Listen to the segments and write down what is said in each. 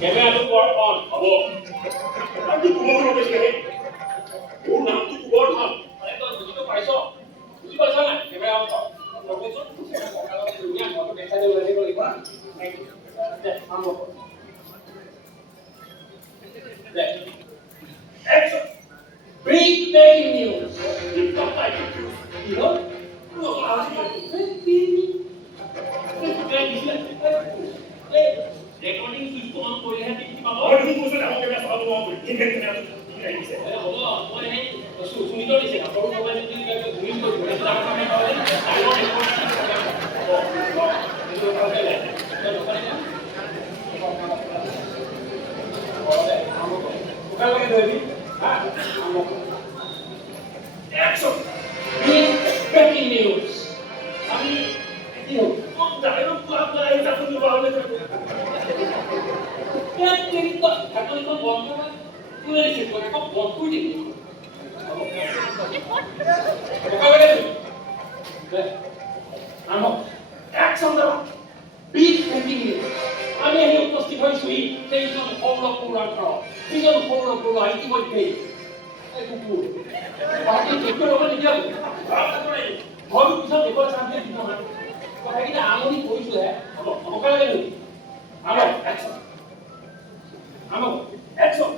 কেমেৰাটো বৰ অন হ'ব। আৰু তোমাৰ কৈছে মোৰ নামটো কুবৰ ধাম। মানে তই বুজিটো পাইছ? বুজি পাইছ নাই? কেমেৰা অন কৰ। ৰবিচোন কঁকালত ধুনীয়া ঘৰটো দেখাই দিব লাগিব লাগিব না। দে আৰম্ভ কৰ। দে এক্সন। Big breaking news. কি হ'ল? ৰেকৰ্ডিং চুইচটো অন কৰিলেহে টিভি পাব। মই তুমি কৈছো ডাঙৰ কেমেৰা চাব নোৱাৰো বুলি। ইনভেট কেমেৰা কি আহিছে? হ'ব মই সেই সুমিতৰ দিছে সৰু মোবাইল যদি জুম কৰি ধৰি তাৰ কামে পালে ডাঙৰ ৰেকৰ্ডিং ওকালকে ধৰিবি হা অ্যাকশন ব্রেকিং নিউজ আমি কি হল কোন জায়গায় পুরো এই চাকরি পাওয়া যাবে কেন কেন তো এখন তো বন্ধ না পুরো এসে করে সব বন্ধ করে দিবি ওকালকে ধরিবি আমো অ্যাকশন দাও বিগ ব্রেকিং নিউজ আমি এই উপস্থিত হয়েছি সেইজন সৌরপুরাণ যিজন সৌরপুরা ইতিমধ্যে এই কুকুর বাকি দেখতে হবে নিজে ঘর পিছন দেখুৱা চান্সে দিব না কথাকেইটা আমনি কৰিছো হে ওকালকে ধৰিবি আমো অ্যাকশন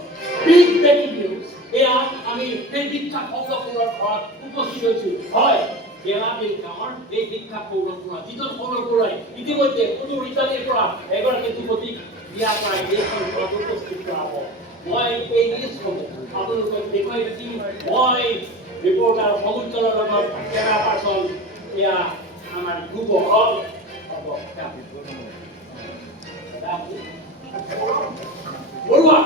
বিগ ব্ৰেকিং নিউজ এয়া আমি সেই বিখ্যাত সৌৰপুৰৰ ঘৰত উপস্থিত হৈছো হয় গেলাবিল গাঁৱৰ এই বিখ্যাত সৌৰপুৰা যিজন সৌৰপুৰাই ইতিমধ্যে সুদূৰ ইটালীৰ পৰা এগৰাকী যুৱতীক বিয়া কৰাই দেশখন ঘৰত উপস্থিত কৰাব মই এই নিউজসমূহ আপোনালোকক দেখুৱাই দিম মই ৰিপৰ্টাৰ সমুজ্জ্বলৰ লগত কেমেৰা পাৰ্চন এয়া আমাৰ যুৱকসকল হ'ব বৰুৱা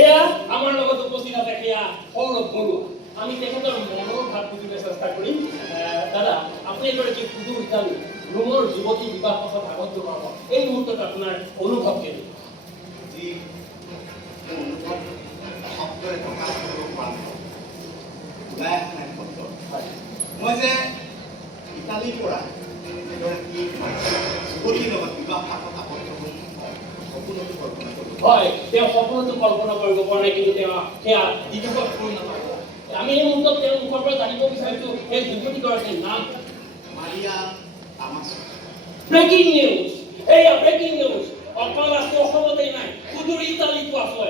এয়া আমাৰ লগত উপস্থিত আছে সেয়া সৌৰভ বৰুৱা আমি তেখেতৰ মনৰ ভাৱ বুজিবলৈ চেষ্টা কৰিম দাদা আপুনি এগৰাকী সুদূৰ ইটালী ৰোমৰ যুৱতী বিবাহ পথত আবদ্ধ কৰাব এই মুহূৰ্তত আপোনাৰ অনুভৱ কেনেকুৱা যি অনুভৱ শব্দৰে প্ৰকাশ কৰিব পৰা ওলাই অহা নাই শব্দ মই যে ইটালীৰ পৰা এগৰাকী যুৱতীৰ লগত বিবাহ পাশত আবদ্ধ হৈ সপোনতো কল্পনা কৰিব হয় তেওঁ সপোনতো কল্পনা কৰিব পৰা নাই কিন্তু তেওঁ সেয়া দিঠকত পৰিণত হ'ব আমি এই মুহূৰ্তত তেওঁৰ মুখৰ পৰা জানিব বিচাৰিছো এই যুৱতীগৰাকীৰ নাম মাৰিয়া তামাছো ব্ৰেকিং নিউজ এয়া ব্ৰেকিং নিউজ অকল আছে অসমতেই নাই সুদূৰ ইটালীতো আছে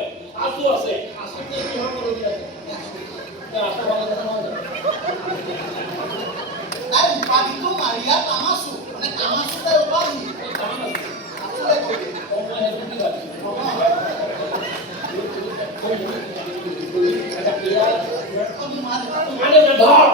আছে আচলতে কিহৰ কৰি আছে আছে ভালো কথা নহয় তাই উপাধিটো মাৰিয়া তামাছো মানে তামাছো তাই উপাধি আসলে মানে ধৰ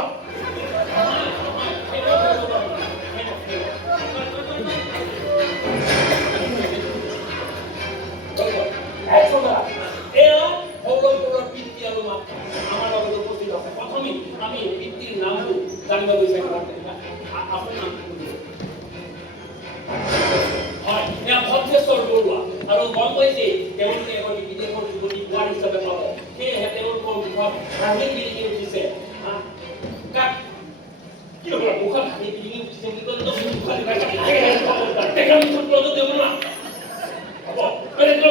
আমি পিতৃৰ নামটো জানিব বিচাৰিম আপোনাৰ নাম হয় এয়া ভদ্ৰেশ্বৰ বৰুৱা আৰু গম পাইছে তেওঁলোকে এগৰাকী বিদেশৰ যুৱতী বোৱাৰ হিচাপে পাব সেয়েহে তেওঁলোকৰ মুখত হাঁহি বিৰিঙি উঠিছে কি হ'ব মুখত হাঁহি বিৰিঙি উঠিছে বুলি ক'লে মুখত